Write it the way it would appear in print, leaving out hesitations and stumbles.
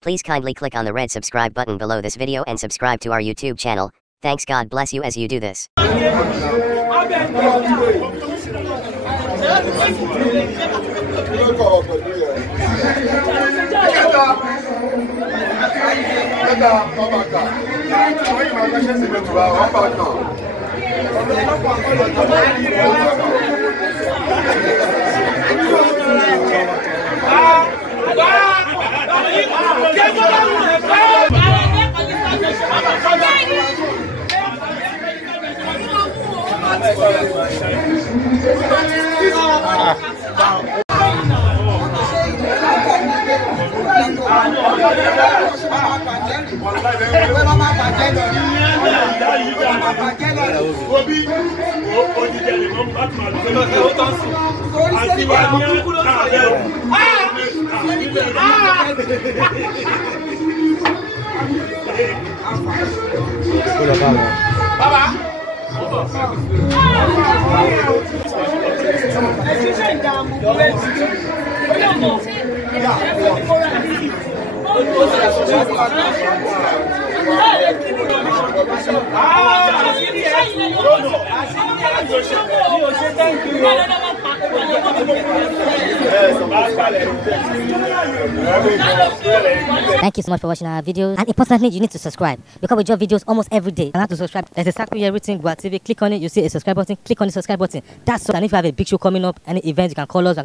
Please kindly click on the red subscribe button below this video and subscribe to our YouTube channel. Thanks, God bless you as you do this. Thank you so much for watching our videos, and importantly, you need to subscribe because we drop videos almost every day. And how to subscribe? There's a circle here written Gboah TV. Click on it, you see a subscribe button. Click on the subscribe button. That's all. And if you have a big show coming up, any event, you can call us.